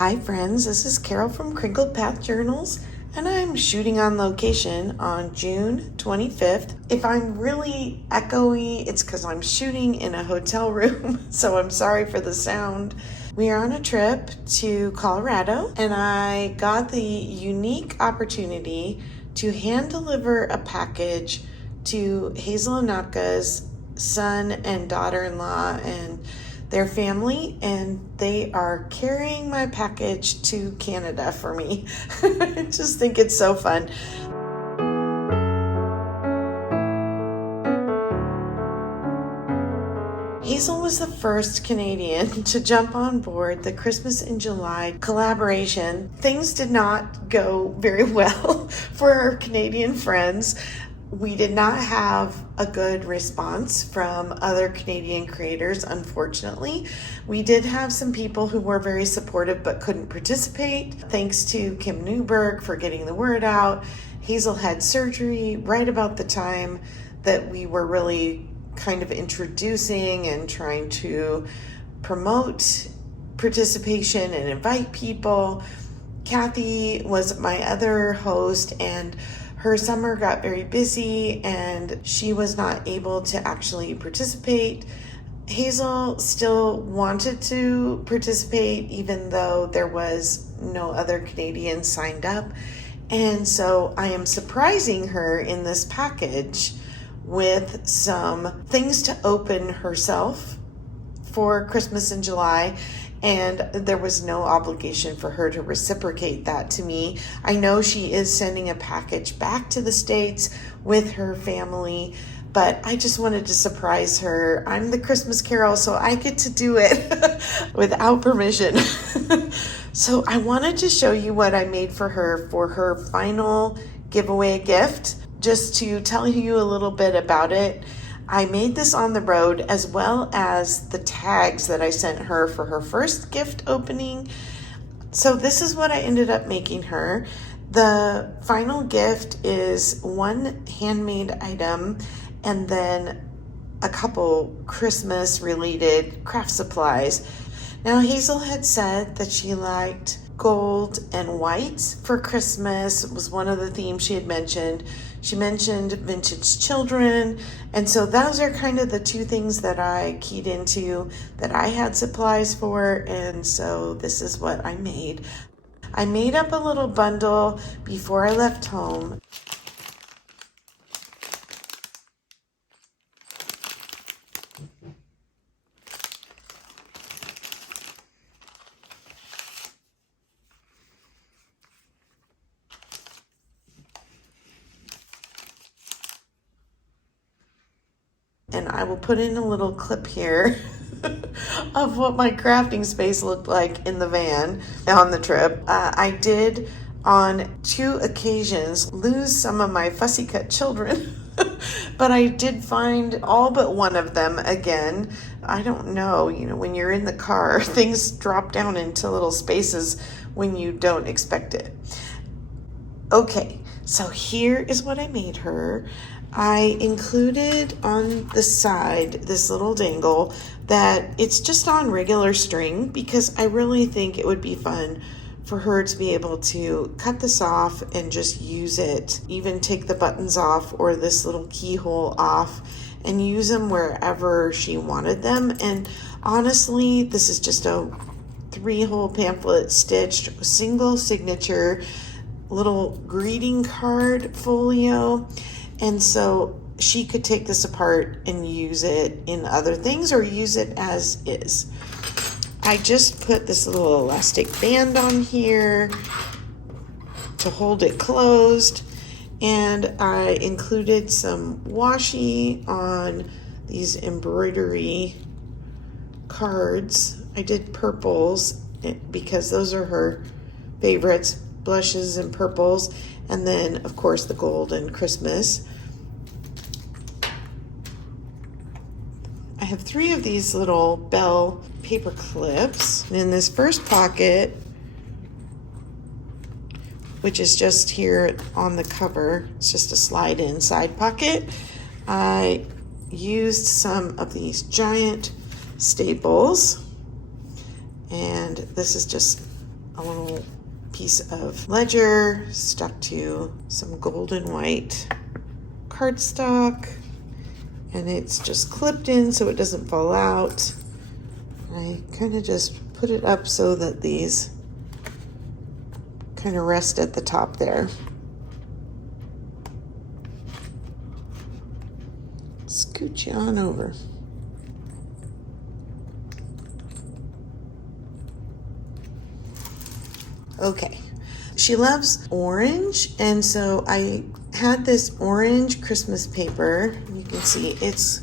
Hi friends, this is Carol from Crinkled Path Journals, and I'm shooting on location on June 25th. If I'm really echoey, it's because I'm shooting in a hotel room, so I'm sorry for the sound. We are on a trip to Colorado, and I got the unique opportunity to hand deliver a package to Hazel and Naka's son and daughter-in-law and their family, and they are carrying my package to Canada for me. I just think it's so fun. Hazel was the first Canadian to jump on board the Christmas in July collaboration. Things did not go very well for our Canadian friends. We did not have a good response from other Canadian creators, unfortunately. We did have some people who were very supportive but couldn't participate. Thanks to Kim Newberg for getting the word out. Hazel had surgery right about the time that we were really kind of introducing and trying to promote participation and invite people. Kathy was my other host, and her summer got very busy and she was not able to actually participate. Hazel still wanted to participate even though there was no other Canadians signed up. And so I am surprising her in this package with some things to open herself for Christmas in July, and there was no obligation for her to reciprocate that to me. I know she is sending a package back to the States with her family, but I just wanted to surprise her. I'm the Christmas Carol, so I get to do it without permission. So I wanted to show you what I made for her final giveaway gift, just to tell you a little bit about it. I made this on the road, as well as the tags that I sent her for her first gift opening. So this is what I ended up making her. The final gift is one handmade item and then a couple Christmas related craft supplies. Now Hazel had said that she liked gold and white for Christmas. It was one of the themes she had mentioned. She mentioned vintage children, and so those are kind of the two things that I keyed into that I had supplies for, and so this is what I made. I made up a little bundle before I left home. And I will put in a little clip here of what my crafting space looked like in the van on the trip. I did on 2 occasions lose some of my fussy cut children, but I did find all but one of them again. I don't know, when you're in the car, things drop down into little spaces when you don't expect it. Okay, so here is what I made her. I included on the side this little dangle that it's just on regular string because I really think it would be fun for her to be able to cut this off and just use it, even take the buttons off or this little keyhole off and use them wherever she wanted them. And honestly, this is just a 3-hole pamphlet stitched, single signature, little greeting card folio. And so she could take this apart and use it in other things or use it as is. I just put this little elastic band on here to hold it closed. And I included some washi on these embroidery cards. I did purples because those are her favorites, blushes and purples. And then, of course, the gold and Christmas. I have 3 of these little bell paper clips. And in this first pocket, which is just here on the cover, it's just a slide-in side pocket, I used some of these giant staples. And this is just a little piece of ledger stuck to some gold and white cardstock, and it's just clipped in so it doesn't fall out. I kind of just put it up so that these kind of rest at the top there. Scoot you on over. Okay, she loves orange, and so I had this orange Christmas paper. You can see it's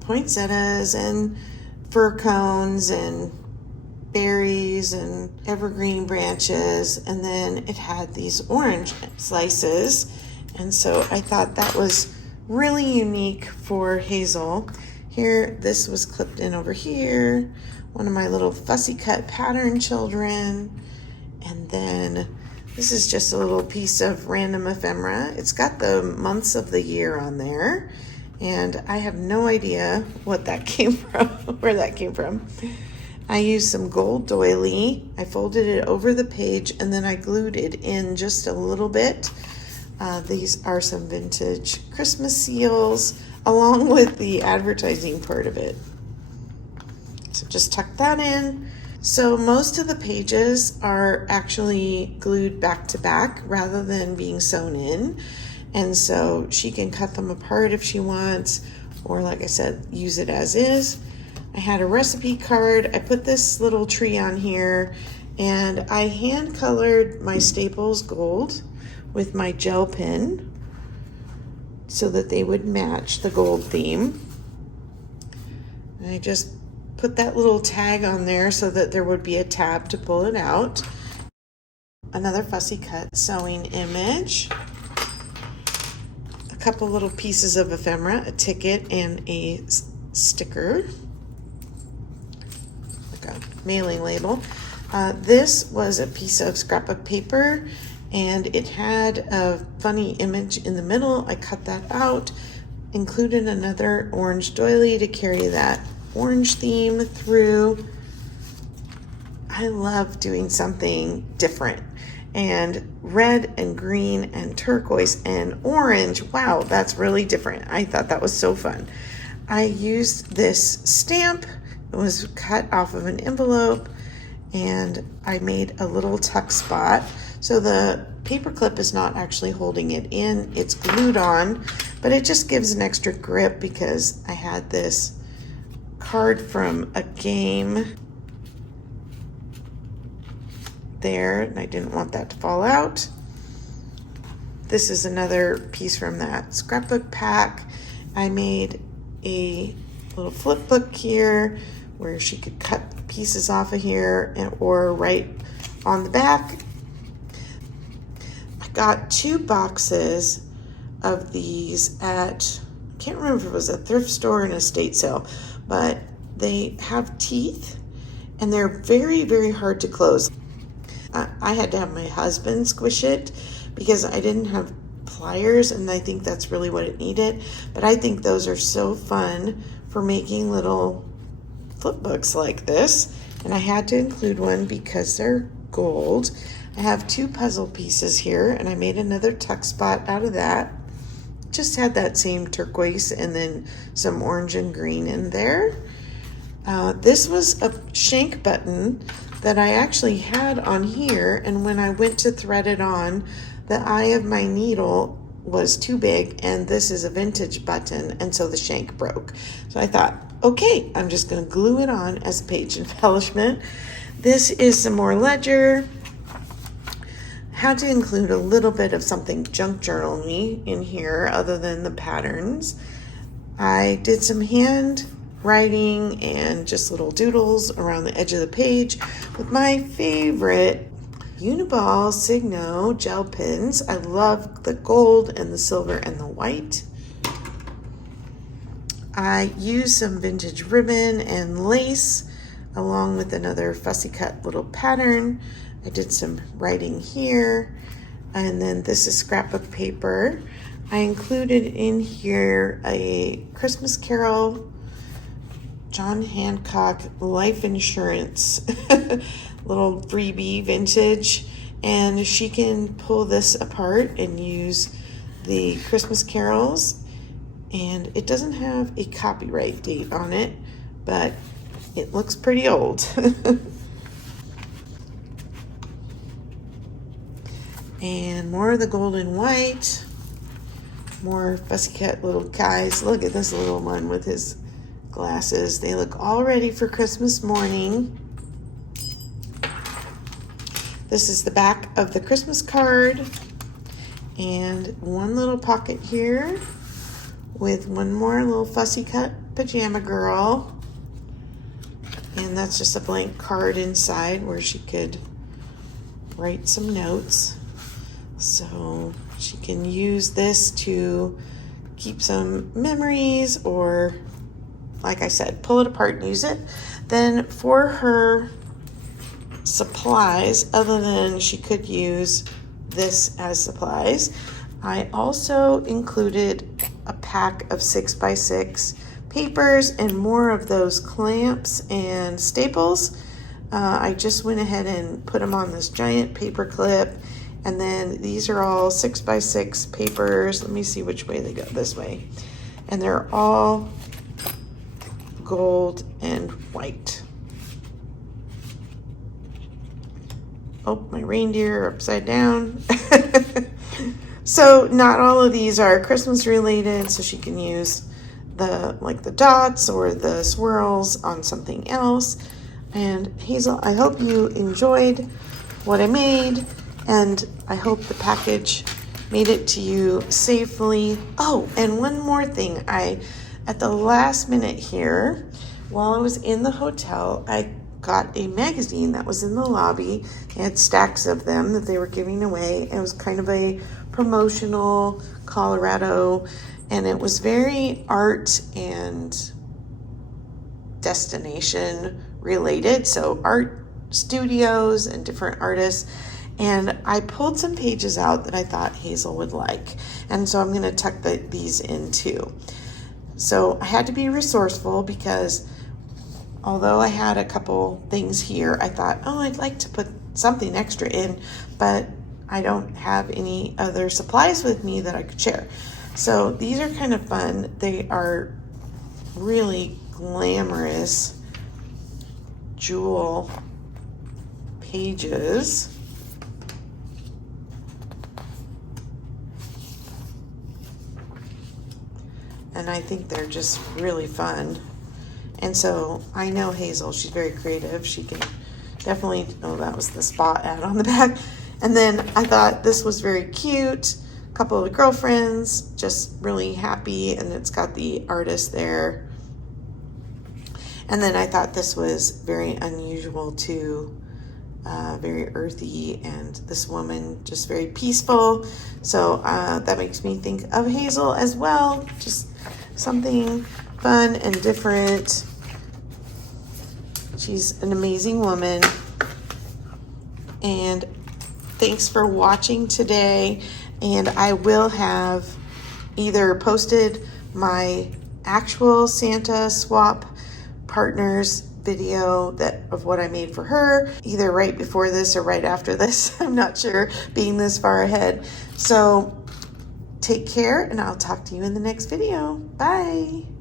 poinsettias and fir cones and berries and evergreen branches, and then it had these orange slices, and so I thought that was really unique for Hazel. Here, this was clipped in over here, one of my little fussy cut pattern children. And then this is just a little piece of random ephemera. It's got the months of the year on there, and I have no idea what that came from, where that came from. I used some gold doily. I folded it over the page, and then I glued it in just a little bit. These are some vintage Christmas seals, along with the advertising part of it. So just tuck that in. So most of the pages are actually glued back to back rather than being sewn in. And so she can cut them apart if she wants, or like I said, use it as is. I had a recipe card. I put this little tree on here, and I hand colored my staples gold with my gel pen so that they would match the gold theme. And I just put that little tag on there so that there would be a tab to pull it out. Another fussy cut sewing image. A couple little pieces of ephemera, a ticket and a sticker, like a mailing label. This was a piece of scrapbook paper, and it had a funny image in the middle. I cut that out, included another orange doily to carry that orange theme through. I love doing something different, and red and green and turquoise and orange, wow, that's really different. I thought that was so fun. I used this stamp. It was cut off of an envelope, and I made a little tuck spot so the paper clip is not actually holding it in, it's glued on, but it just gives an extra grip because I had this card from a game there, and I didn't want that to fall out. This is another piece from that scrapbook pack. I made a little flip book here where she could cut pieces off of here or write on the back. I got 2 boxes of these at, I can't remember if it was a thrift store or an estate sale, but they have teeth and they're very, very hard to close. I had to have my husband squish it because I didn't have pliers, and I think that's really what it needed. But I think those are so fun for making little flip books like this, and I had to include one because they're gold. I have 2 puzzle pieces here, and I made another tuck spot out of that. Just had that same turquoise and then some orange and green in there. This was a shank button that I actually had on here, and when I went to thread it on, the eye of my needle was too big, and this is a vintage button, and so the shank broke. So I thought, okay, I'm just going to glue it on as page embellishment. This is some more ledger. Had to include a little bit of something junk journal-y in here other than the patterns. I did some hand writing and just little doodles around the edge of the page with my favorite Uniball Signo gel pens. I love the gold and the silver and the white. I used some vintage ribbon and lace along with another fussy cut little pattern. I did some writing here, and then this is scrapbook paper. I included in here a Christmas Carol, John Hancock life insurance little freebie vintage, and she can pull this apart and use the Christmas carols. And it doesn't have a copyright date on it, but it looks pretty old. And more of the gold and white, more fussy cut little guys. Look at this little one with his glasses. They look all ready for Christmas morning. This is the back of the Christmas card, and one little pocket here with one more little fussy cut pajama girl. And that's just a blank card inside where she could write some notes. So she can use this to keep some memories, or, like I said, pull it apart and use it. Then for her supplies, other than she could use this as supplies, I also included a pack of 6x6 papers and more of those clamps and staples. I just went ahead and put them on this giant paper clip. And then these are all 6x6 papers. Let me see which way they go. This way. And they're all gold and white. Oh, my reindeer are upside down. So not all of these are Christmas related, so she can use the dots or the swirls on something else. And Hazel, I hope you enjoyed what I made, and I hope the package made it to you safely. Oh, and one more thing. At the last minute here, while I was in the hotel, I got a magazine that was in the lobby. They had stacks of them that they were giving away. It was kind of a promotional Colorado, and it was very art and destination related. So art studios and different artists. And I pulled some pages out that I thought Hazel would like. And so I'm going to tuck these in too. So I had to be resourceful because although I had a couple things here, I thought, oh, I'd like to put something extra in, but I don't have any other supplies with me that I could share. So these are kind of fun. They are really glamorous jewel pages. And I think they're just really fun. And so I know Hazel, she's very creative. She can definitely, oh, that was the spot ad on the back. And then I thought this was very cute. A couple of girlfriends, just really happy. And it's got the artist there. And then I thought this was very unusual too. Very earthy, and this woman just very peaceful. So that makes me think of Hazel as well. Just something fun and different. She's an amazing woman. And thanks for watching today. And I will have either posted my actual Santa swap partners video of what I made for her, either right before this or right after this. I'm not sure, being this far ahead. So take care, and I'll talk to you in the next video. Bye.